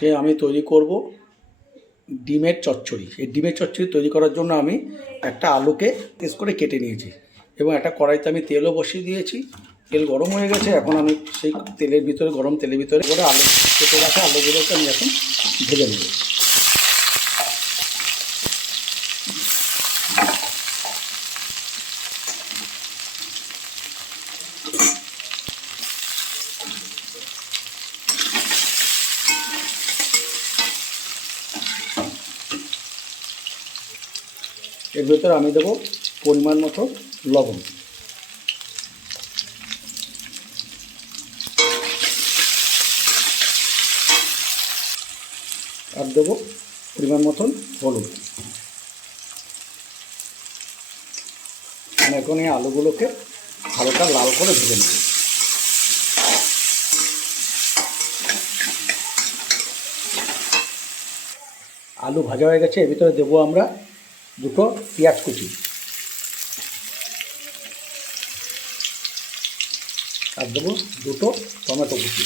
আজকে আমি তৈরি করব ডিমের চচ্চড়ি। এই ডিমের চচ্চড়ি তৈরি করার জন্য আমি একটা আলুকে পিস করে কেটে নিয়েছি এবং একটা কড়াইতে আমি তেলও বসিয়ে দিয়েছি। তেল গরম হয়ে গেছে, এখন আমি সেই তেলের ভিতরে গরম তেলের ভিতরে করে আলু কেটে রাখা আলুগুলোকে আমি এখন ভেজে নেব। এর ভিতরে আমি দেবো পরিমাণ মতো লবণ, আর দেবো পরিমাণ মতন হলুদ। আমি এখন এই আলুগুলোকে হালকা লাল করে ভেজে নেব। আলু ভাজা হয়ে গেছে, এর ভিতরে দেবো আমরা দুটো পেঁয়াজ কুচি আর দেবো দুটো টমেটো কুচি।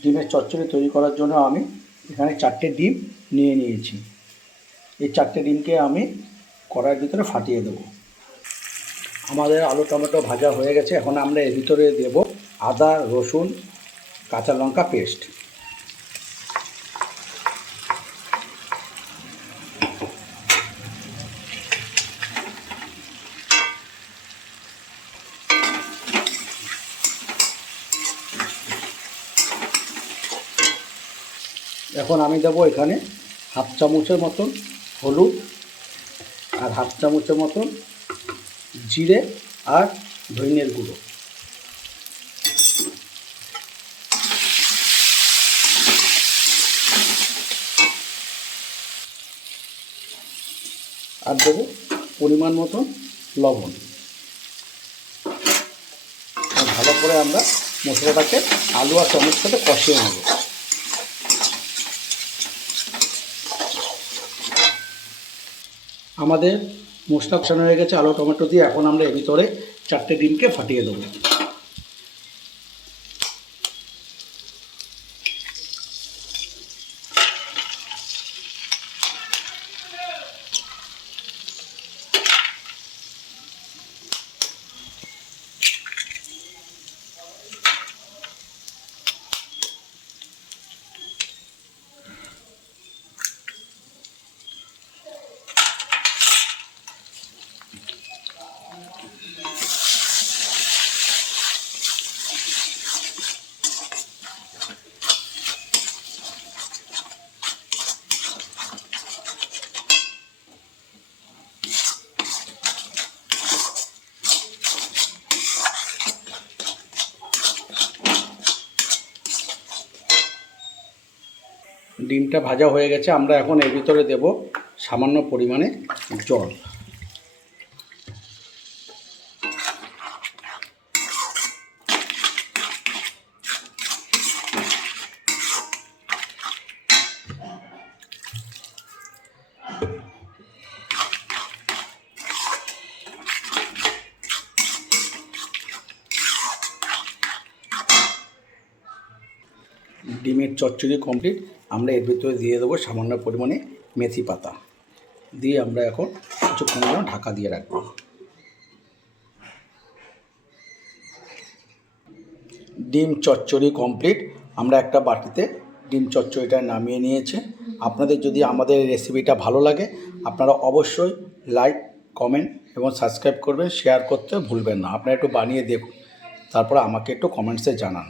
ডিমের চচ্চড়ি তৈরি করার জন্য আমি এখানে 4টে ডিম নিয়ে নিয়েছি। এই 4টে ডিমকে আমি কড়াইয়ের ভিতরে ফাটিয়ে দেবো। আমাদের আলু টমেটো ভাজা হয়ে গেছে, এখন আমরা এর ভিতরে দেব আদা রসুন কাঁচা লঙ্কা পেস্ট। এখন আমি দেবো এখানে হাফ চামচের মতন হলুদ আর হাফ চামচের মতন জিরে আর ধনিয়ার গুঁড়ো। আর দেবো পরিমাণ মতন লবণ। আর ভালো করে আমরা মশলাটাকে আলু আর টমেটোর সাথে কষিয়ে নেব। আমাদের মশলা কষানো হয়ে গেছে আলু টমেটো দিয়ে। এখন আমরা এর ভিতরে 4টে ডিমকে ফাটিয়ে দেবো। ডিমটা ভাজা হয়ে গেছে, আমরা এখন এর ভিতরে দেব সামান্য পরিমাণে জল। ডিমের চচ্চড়ি কমপ্লিট। আমরা এর ভিতরে দিয়ে দেবো সামান্য পরিমাণে মেথি পাতা দিয়ে আমরা এখন কিছুক্ষণ জন্য ঢাকা দিয়ে রাখবো। ডিম চচ্চড়ি কমপ্লিট। আমরা একটা বাটিতে ডিম চচ্চড়িটা নামিয়ে নিয়েছি। আপনাদের যদি আমাদের রেসিপিটা ভালো লাগে আপনারা অবশ্যই লাইক কমেন্ট এবং সাবস্ক্রাইব করবেন, শেয়ার করতে ভুলবেন না। আপনারা একটু বানিয়ে দেখুন, তারপর আমাকে একটু কমেন্টসে জানান।